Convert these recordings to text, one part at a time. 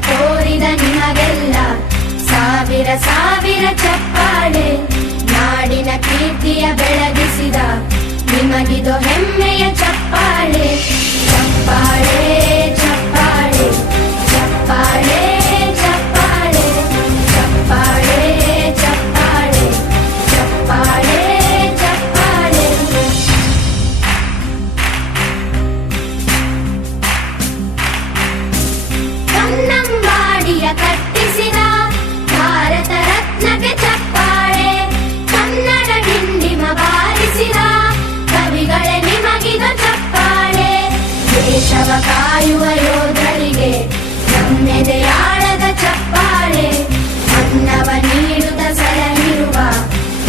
ತೋರಿದ ನಿಮಗೆಲ್ಲ ಸಾವಿರ ಸಾವಿರ ಚಪ್ಪಾಳೆ. ನಾಡಿನ ಕೀರ್ತಿಯ ಬೆಳಗಿಸಿದ ನಿಮಗಿದು ಹೆಮ್ಮೆಯ ಚಪ್ಪಾಳೆ. ಚಪ್ಪಾಳೆ ಚಪ್ಪಾಳೆ ಚಪ್ಪಾಳೆ ಚಪ್ಪಾಳೆ ಚಪ್ಪಾಳೆ ಚಪ್ಪಾಳೆ ಚಪ್ಪಾಳೆ ಚಪ್ಪಾಳೆ. ಕನ್ನಂಬಾಡಿಯ ಕಟ್ಟಿಸಿದ ಭಾರತ ರತ್ನಕ್ಕೆ ಚಪ್ಪಾಳೆ. ಕನ್ನಡ ಡಿಂಡಿಮ ಬಾರಿಸಿದ ಕವಿಗಳೇ ನಿಮಗಿದು ಚಪ್ಪಾಳೆ. ದೇಶವ ಕಾಯುವ ಯೋಧರಿಗೆ ನಮ್ಮೆದೆಯಾಳದ ಚಪ್ಪಾಳೆ. ಅನ್ನವ ನೀಡುತ್ತ ಸಲಹಿರುವ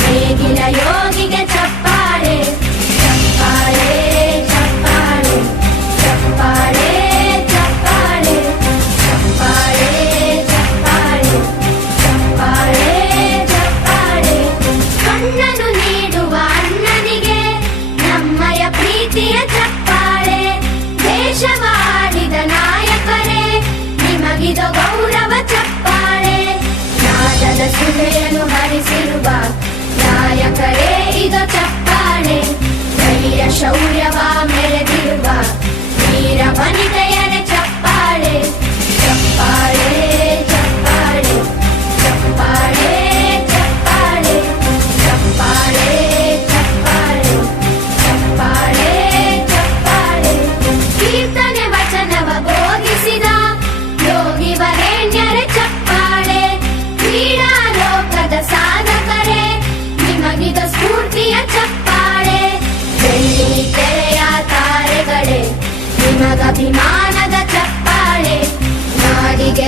ನೇಗಿಲ ಯೋಗಿಗೆ ಚಪ್ಪಾಳೆ. ಚಪ್ಪಾಳೆ ಚಪ್ಪಾಳೆ ಚಪ್ಪಾಳೆ ಚಪ್ಪಾಳೆ ಚಪ್ಪಾಳೆ ಚಪ್ಪಾಳೆ ಚಪ್ಪಾಳೆ ಚಪ್ಪಾಳೆ. ಕಣ್ಣನು ನೀಡುವ ಅಣ್ಣನಿಗೆ ನಮ್ಮಯ ಪ್ರೀತಿಯ ಚಪ್ಪಾಳೆ. ದೇಶವಾಡಿದ ನಾಯಕರೇ ನಿಮಗಿದು ಗೌರವ ಚಪ್ಪಾಳೆ. ನಾದದ ಸುಧೆಯನ್ನು ಹರಿಸಿರುವ ನಾಯಕರೇ ಇದು ಚಪ್ಪಾಳೆ. ಧೈರ್ಯ ಶೌರ್ಯವ ಮೆರೆದಿರುವ ವೀರ ವನಿತೆಯರೇ ಚಪ್ಪಾಳೆ. ಚಪ್ಪಾಳೆ ಚಪ್ಪಾಳೆ ಚಪ್ಪಾಳೆ ಚಪ್ಪಾಳೆ ಚಪ್ಪಾಳೆ ಚಪ್ಪಾಳೆ ಚಪ್ಪಾಳೆ ಚಪ್ಪಾಳೆ. ಕೀರ್ತನೆ ವಚನವ ಬೋಧಿಸಿದ ಯೋಗಿ ವರೇಣ್ಯರೇ ಚಪ್ಪಾಳೆ. ಕ್ರೀಡಾ ಲೋಕದ ಸಾಧಕರೇ ನಿಮಗಿದು ಸ್ಫೂರ್ತಿಯ ಚಪ್ಪಾಳೆ. ಬೆಳ್ಳಿ ತೆರೆಯ ತಾರೆಗಳೇ ನಿಮಗಭಿಮಾನದ ಚಪ್ಪಾಳೆ. ನಾಡಿಗೆ